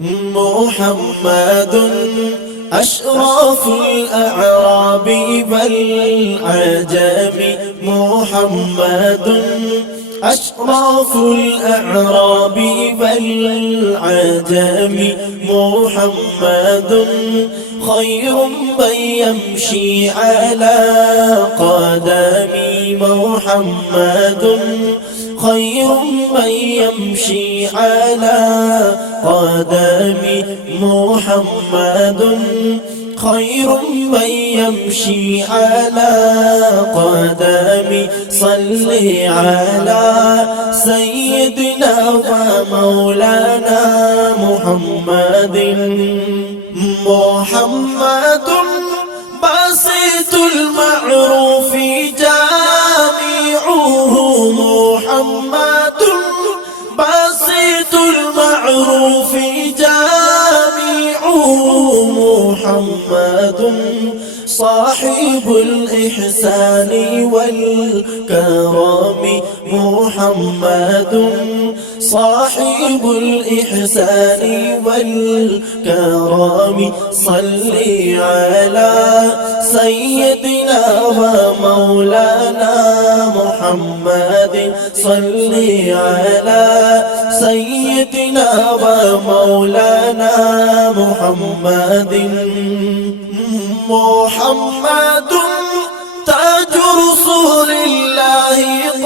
محمد أشرف الأعراب والعجم. محمد أشرف الأعراب والعجم. محمد خير من يمشي على قدمي. محمد خير من يمشي على قدمي. محمد خير من يمشي على قدمي. صل على سيدنا ومولانا محمد. محمد باسط المعروف جامعه. محمد باسط المعروف جامعه. محمد صاحب الإحسان والكرم. محمد صاحب الإحسان والكرم. صل على سيدنا ومولانا محمد. صل على سيدنا ومولانا محمد. محمد تاج رسول الله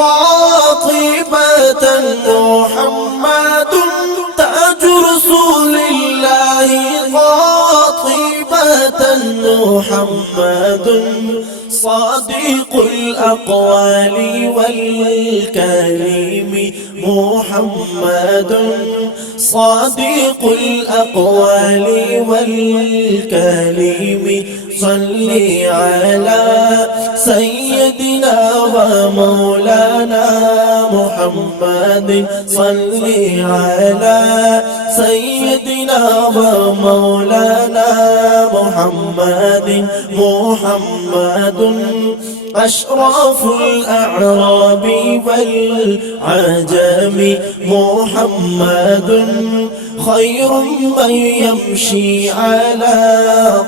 قاطبة. محمد تاج رسول الله قاطبة. محمد صادق الأقوال والكلم. محمد صادق الأقوال والكلم. صل على سيدنا ومولانا محمد. صل على سيدنا ومولانا محمد. محمد أشرف الأعراب والعجم. محمد خير من يمشي على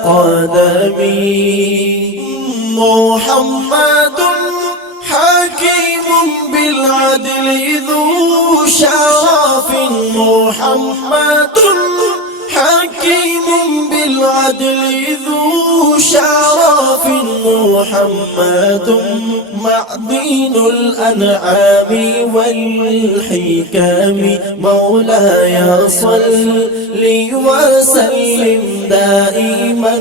قدمي. محمد حكيم بالعدل ذو شرف. محمد حكيم بالعدل ذو شرف. محمد معدن الأنعام والحكم. مولاي صل وسلم دائما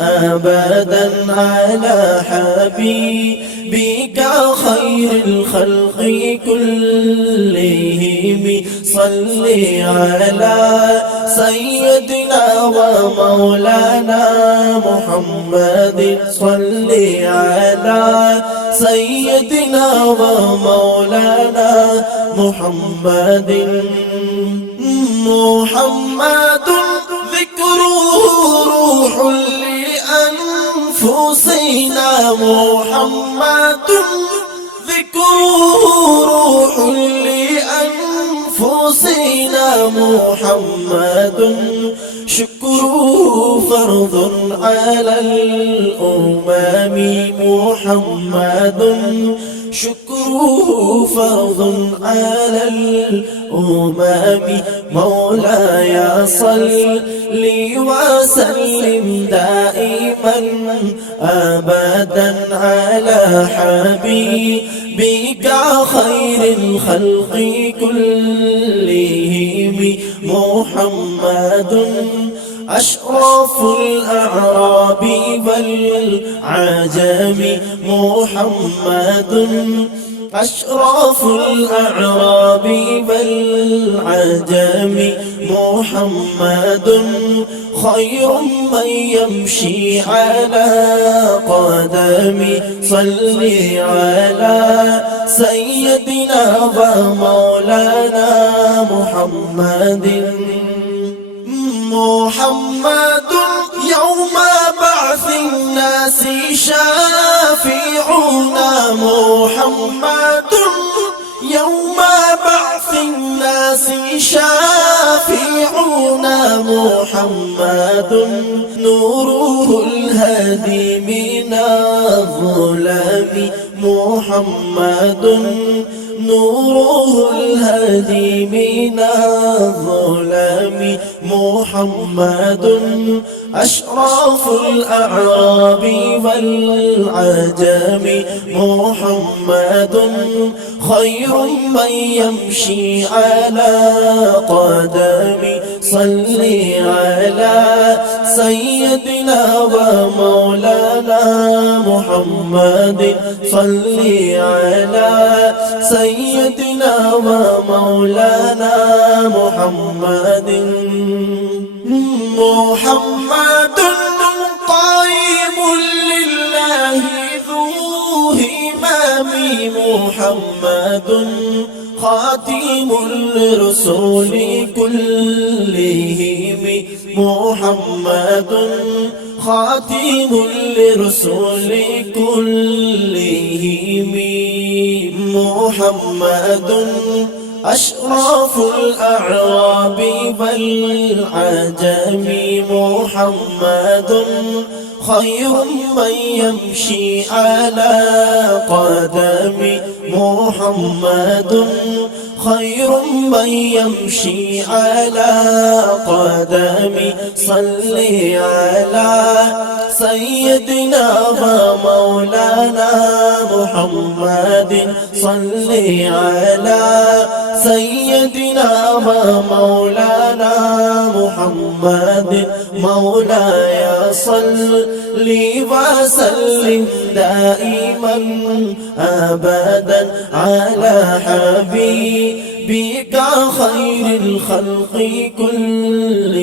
أبدا على حبيبك خير الخلق كلهم. صل على سيدنا ومولانا محمد. صل على سيدنا ومولانا محمد. محمد ذكره روح لأنفسنا. محمد ذكره روح لأنفسنا. محمد شكره فرض على الأمم. محمد شكره فرض على الأمم. مولاي صل وسلم دائما أبدا على حبيبك خير الخلق كلهم. محمد أشرف الأعراب والعجم. محمد أشرف الأعراب والعجم. محمد خير من يمشي على قدمي. صل على سيدنا ومولانا محمد. محمد يوم بعث الناس شافعنا. محمد يوم بعث الناس شافعنا. شافعنا محمد نوره الهادي من الظلام محمد نوره الهادي من الظلام محمد أشراف الأعراب والعجم محمد خير من يمشي على قدم صل على سيدنا ومولانا محمد صل على سيدنا ومولانا محمد محمد قائم لله ذو همام محمد خاتم الرسل كلهم محمد خاتم الرسل كلهم محمد أشراف الأعراب والعجم محمد خير من يمشي على قدم محمد خير من يمشي على قدم صل على سيدنا ومولانا محمد صل على سيدنا ومولانا محمد مولاي صل وسلم دائما أبدا على حبيبك خير الخلق كلهم